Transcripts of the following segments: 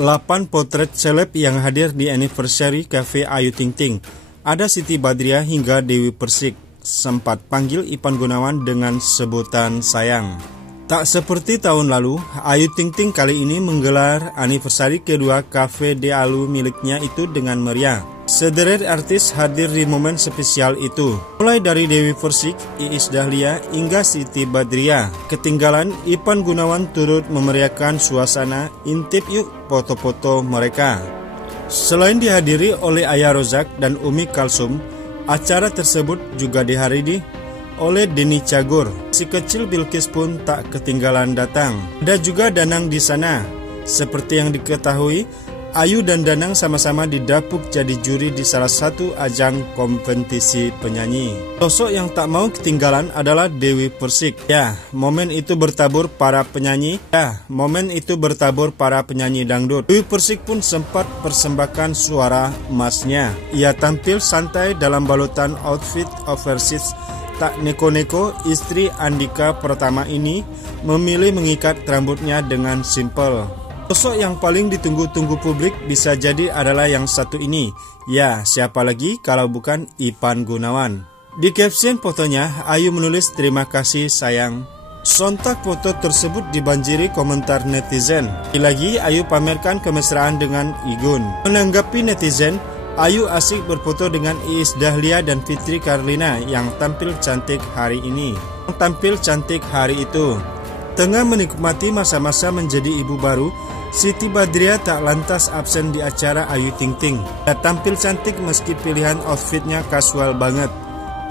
8 potret seleb yang hadir di anniversary Cafe Ayu Ting Ting. Ada Siti Badriah hingga Dewi Persik. Sempat panggil Ipan Gunawan dengan sebutan sayang. Tak seperti tahun lalu, Ayu Ting Ting kali ini menggelar anniversary kedua Cafe de Alu miliknya itu dengan meriah. Sederet artis hadir di momen spesial itu, mulai dari Dewi Persik, Iis Dahlia, hingga Siti Badriah. Ketinggalan, Ipan Gunawan turut memeriahkan suasana. Intip yuk foto-foto mereka. Selain dihadiri oleh Ayah Rozak dan Umi Kalsum, acara tersebut juga dihadiri oleh Denny Cagur. Si kecil Bilkis pun tak ketinggalan datang. Ada juga Danang di sana. Seperti yang diketahui, Ayu dan Danang sama-sama didapuk jadi juri di salah satu ajang kompetisi penyanyi. Sosok yang tak mau ketinggalan adalah Dewi Persik. Momen itu bertabur para penyanyi dangdut. Dewi Persik pun sempat persembahkan suara emasnya. Ia tampil santai dalam balutan outfit oversize tak neko-neko. Istri Andika pertama ini memilih mengikat rambutnya dengan simpel. Sosok yang paling ditunggu-tunggu publik bisa jadi adalah yang satu ini. Ya, siapa lagi kalau bukan Ipan Gunawan. Di caption fotonya, Ayu menulis terima kasih sayang. Sontak foto tersebut dibanjiri komentar netizen. Lagi Ayu pamerkan kemesraan dengan Igun. Menanggapi netizen, Ayu asik berfoto dengan Iis Dahlia dan Fitri Karlina yang tampil cantik hari itu. Tengah menikmati masa-masa menjadi ibu baru, Siti Badriah tak lantas absen di acara Ayu Ting Ting. Dia tampil cantik meski pilihan outfitnya kasual banget.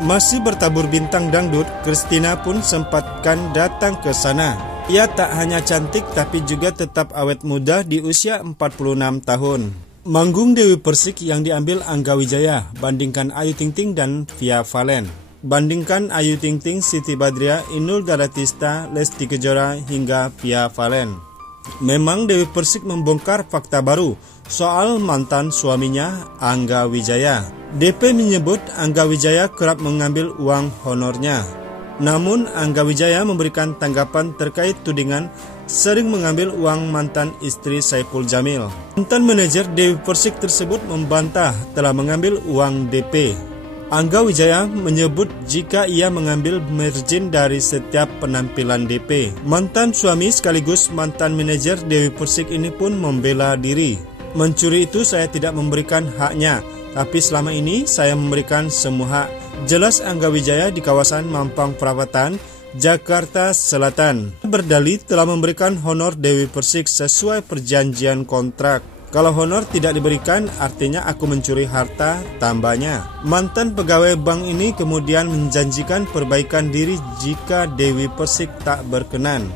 Masih bertabur bintang dangdut, Christina pun sempatkan datang ke sana. Ia tak hanya cantik tapi juga tetap awet muda di usia 46 tahun. Manggung Dewi Persik yang diambil Angga Wijaya, bandingkan Ayu Ting Ting dan Via Valen. Bandingkan Ayu Ting Ting, Siti Badriah, Inul Daratista, Lesti Kejora hingga Via Valen. Memang Dewi Persik membongkar fakta baru soal mantan suaminya Angga Wijaya. DP menyebut Angga Wijaya kerap mengambil uang honornya. Namun Angga Wijaya memberikan tanggapan terkait tudingan sering mengambil uang mantan istri Saipul Jamil. Mantan manajer Dewi Persik tersebut membantah telah mengambil uang DP. Angga Wijaya menyebut jika ia mengambil margin dari setiap penampilan DP. Mantan suami sekaligus mantan manajer Dewi Persik ini pun membela diri. Mencuri itu saya tidak memberikan haknya, tapi selama ini saya memberikan semua hak. Jelas Angga Wijaya di kawasan Mampang Perapatan, Jakarta Selatan. Berdalih telah memberikan honor Dewi Persik sesuai perjanjian kontrak. Kalau honor tidak diberikan, artinya aku mencuri harta, tambahnya. Mantan pegawai bank ini kemudian menjanjikan perbaikan diri jika Dewi Persik tak berkenan.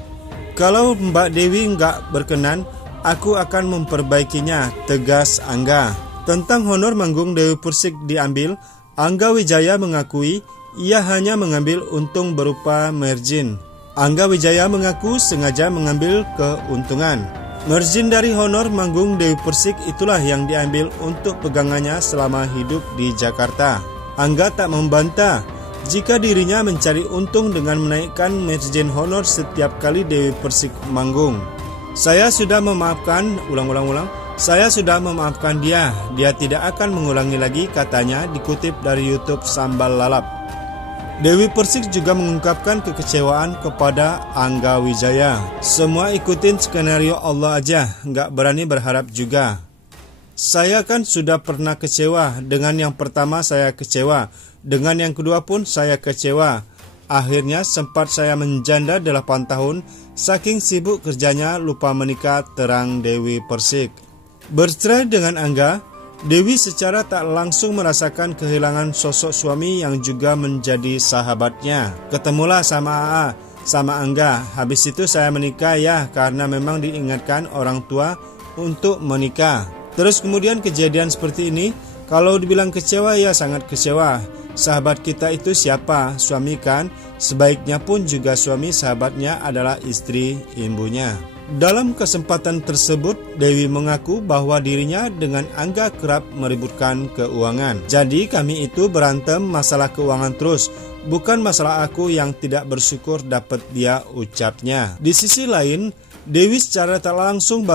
Kalau Mbak Dewi nggak berkenan, aku akan memperbaikinya, tegas Angga. Tentang honor manggung Dewi Persik diambil, Angga Wijaya mengakui ia hanya mengambil untung berupa margin. Angga Wijaya mengaku sengaja mengambil keuntungan. Margin dari honor manggung Dewi Persik itulah yang diambil untuk pegangannya selama hidup di Jakarta. Angga tak membantah jika dirinya mencari untung dengan menaikkan margin honor setiap kali Dewi Persik manggung. Saya sudah memaafkan, saya sudah memaafkan dia tidak akan mengulangi lagi, katanya, dikutip dari YouTube Sambal Lalap. Dewi Persik juga mengungkapkan kekecewaan kepada Angga Wijaya. Semua ikutin skenario Allah aja, nggak berani berharap juga. Saya kan sudah pernah kecewa, dengan yang pertama saya kecewa, dengan yang kedua pun saya kecewa. Akhirnya sempat saya menjanda 8 tahun, saking sibuk kerjanya lupa menikah, terang Dewi Persik. Bercerai dengan Angga, Dewi secara tak langsung merasakan kehilangan sosok suami yang juga menjadi sahabatnya. Ketemulah sama Angga. Habis itu saya menikah ya, karena memang diingatkan orang tua untuk menikah. Terus kemudian kejadian seperti ini. Kalau dibilang kecewa ya sangat kecewa. Sahabat kita itu siapa? Suami kan? Sebaiknya pun juga suami sahabatnya adalah istri ibunya. Dalam kesempatan tersebut, Dewi mengaku bahwa dirinya dengan Angga kerap meributkan keuangan. Jadi kami itu berantem masalah keuangan terus, bukan masalah aku yang tidak bersyukur dapat dia, ucapnya. Di sisi lain, Dewi secara tak langsung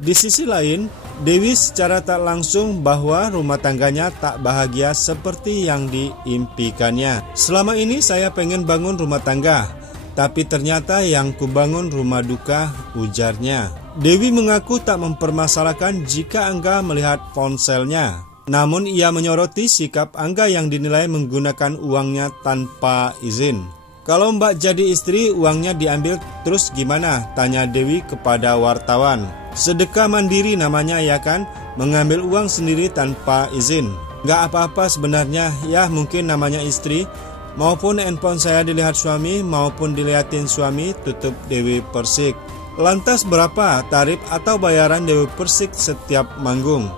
Di sisi lain, Dewi secara tak langsung bahwa rumah tangganya tak bahagia seperti yang diimpikannya. Selama ini saya pengen bangun rumah tangga, tapi ternyata yang kubangun rumah duka, ujarnya. Dewi mengaku tak mempermasalahkan jika Angga melihat ponselnya. Namun ia menyoroti sikap Angga yang dinilai menggunakan uangnya tanpa izin. Kalau Mbak jadi istri, uangnya diambil terus gimana? Tanya Dewi kepada wartawan. Sedekah mandiri namanya ya kan? Mengambil uang sendiri tanpa izin. Gak apa-apa sebenarnya, ya mungkin namanya istri. Maupun handphone saya dilihat suami, maupun dilihatin suami, tutup Dewi Persik. Lantas berapa tarif atau bayaran Dewi Persik setiap manggung?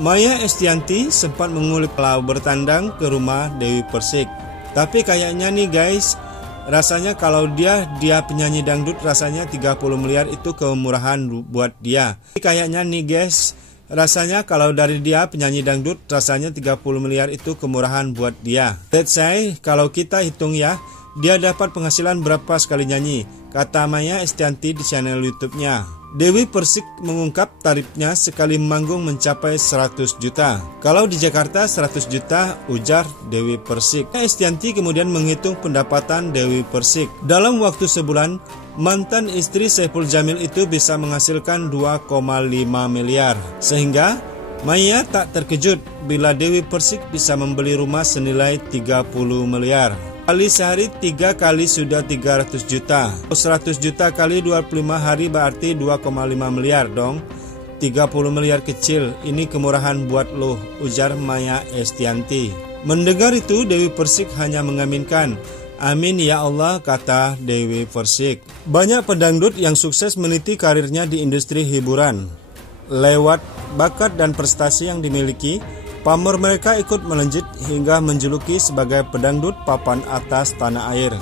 Maya Estianti sempat mengulik kalau bertandang ke rumah Dewi Persik. Tapi kayaknya nih guys, rasanya kalau dia penyanyi dangdut, rasanya 30 miliar itu kemurahan buat dia. Kayaknya nih guys, rasanya kalau dari dia penyanyi dangdut, rasanya 30 miliar itu kemurahan buat dia. Let's say kalau kita hitung ya, dia dapat penghasilan berapa sekali nyanyi, kata Maya Estianti di channel YouTube-nya. Dewi Persik mengungkap tarifnya sekali manggung mencapai 100 juta. Kalau di Jakarta 100 juta, ujar Dewi Persik. Estianti kemudian menghitung pendapatan Dewi Persik. Dalam waktu sebulan, mantan istri Saipul Jamil itu bisa menghasilkan 2,5 miliar. Sehingga Maya tak terkejut bila Dewi Persik bisa membeli rumah senilai 30 miliar. Kali sehari 3 kali sudah 300 juta. 100 juta kali 25 hari berarti 2,5 miliar dong. 30 miliar kecil, ini kemurahan buat lo, ujar Maya Estianti. Mendengar itu Dewi Persik hanya mengaminkan. Amin ya Allah, kata Dewi Persik. Banyak pedangdut yang sukses meniti karirnya di industri hiburan. Lewat bakat dan prestasi yang dimiliki, pamor mereka ikut melejit hingga menjuluki sebagai pedangdut papan atas tanah air.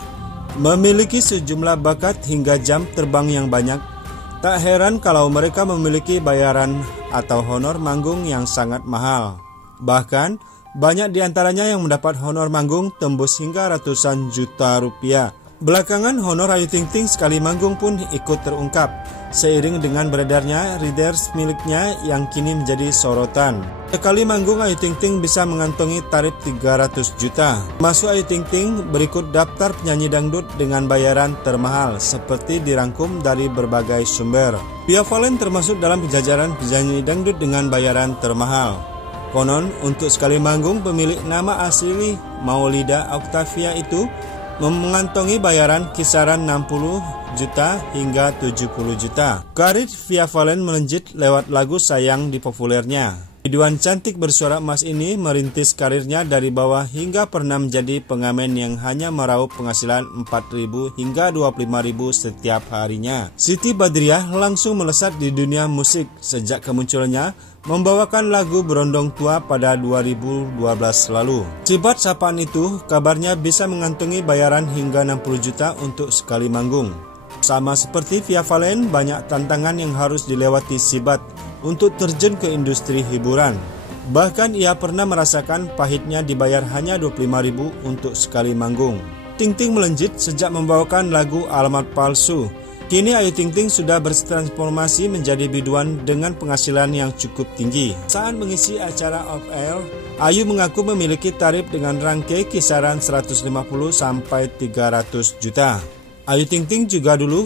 Memiliki sejumlah bakat hingga jam terbang yang banyak, tak heran kalau mereka memiliki bayaran atau honor manggung yang sangat mahal. Bahkan, banyak di antaranya yang mendapat honor manggung tembus hingga ratusan juta rupiah. Belakangan honor Ayu Ting Ting sekali manggung pun ikut terungkap, seiring dengan beredarnya readers miliknya yang kini menjadi sorotan. Sekali manggung Ayu Ting Ting bisa mengantongi tarif 300 juta. Masuk Ayu Ting Ting, berikut daftar penyanyi dangdut dengan bayaran termahal seperti dirangkum dari berbagai sumber. Via Valen termasuk dalam jajaran penyanyi dangdut dengan bayaran termahal. Konon untuk sekali manggung pemilik nama asli Maulida Octavia itu mengantongi bayaran kisaran 60 juta hingga 70 juta. Karir Via Valen melejit lewat lagu Sayang di populernya. Biduan cantik bersuara emas ini merintis karirnya dari bawah hingga pernah menjadi pengamen yang hanya meraup penghasilan 4.000 hingga 25.000 setiap harinya. Siti Badriah langsung melesat di dunia musik sejak kemunculannya membawakan lagu Berondong Tua pada 2012 lalu. Sifat sapaan itu kabarnya bisa mengantongi bayaran hingga 60 juta untuk sekali manggung. Sama seperti Via Valen, banyak tantangan yang harus dilewati Sibat untuk terjun ke industri hiburan. Bahkan ia pernah merasakan pahitnya dibayar hanya 25.000 untuk sekali manggung. Ting Ting melejit sejak membawakan lagu Alamat Palsu. Kini Ayu Ting Ting sudah bertransformasi menjadi biduan dengan penghasilan yang cukup tinggi. Saat mengisi acara Off Air, Ayu mengaku memiliki tarif dengan rangkai kisaran 150 sampai 300 juta. Ayu Ting Ting juga dulu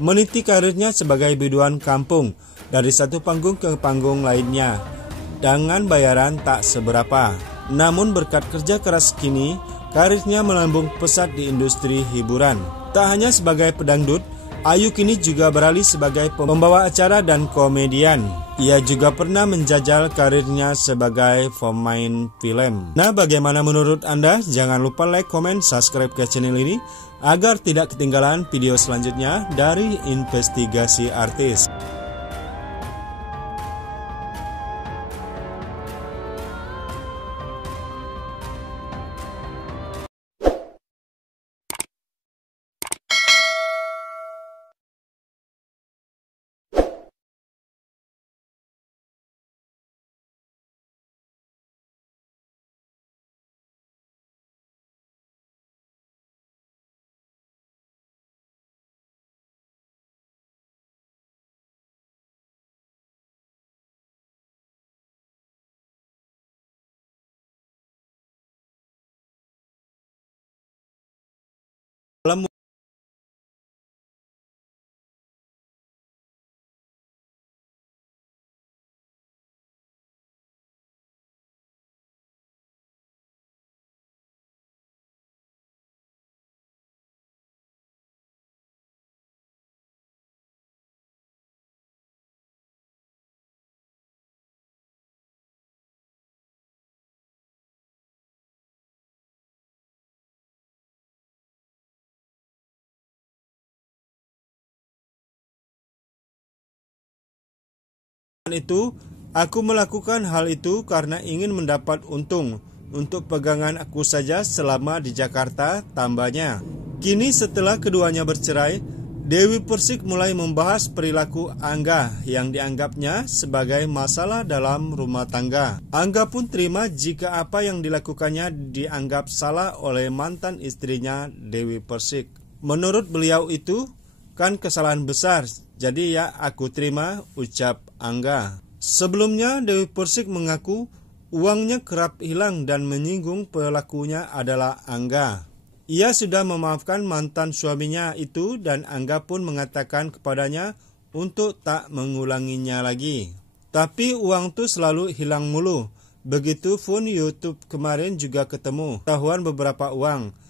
meniti karirnya sebagai biduan kampung dari satu panggung ke panggung lainnya dengan bayaran tak seberapa. Namun berkat kerja keras kini, karirnya melambung pesat di industri hiburan. Tak hanya sebagai pedangdut, Ayu kini juga beralih sebagai pembawa acara dan komedian. Ia juga pernah menjajal karirnya sebagai pemain film. Nah, bagaimana menurut Anda? Jangan lupa like, komen, subscribe ke channel ini agar tidak ketinggalan video selanjutnya dari Investigasi Artis. Itu, aku melakukan hal itu karena ingin mendapat untung untuk pegangan aku saja selama di Jakarta, tambahnya. Kini setelah keduanya bercerai, Dewi Persik mulai membahas perilaku Angga yang dianggapnya sebagai masalah dalam rumah tangga. Angga pun terima jika apa yang dilakukannya dianggap salah oleh mantan istrinya Dewi Persik. Menurut beliau itu kan kesalahan besar, jadi ya aku terima, ucap Angga. Sebelumnya Dewi Persik mengaku uangnya kerap hilang dan menyinggung pelakunya adalah Angga. Ia sudah memaafkan mantan suaminya itu dan Angga pun mengatakan kepadanya untuk tak mengulanginya lagi. Tapi uang tuh selalu hilang mulu. Begitu pun YouTube kemarin juga ketemu tahuan beberapa uang.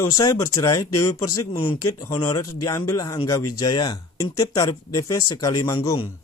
Usai bercerai, Dewi Persik mengungkit honorer diambil Angga Wijaya. Intip tarif DV sekali manggung.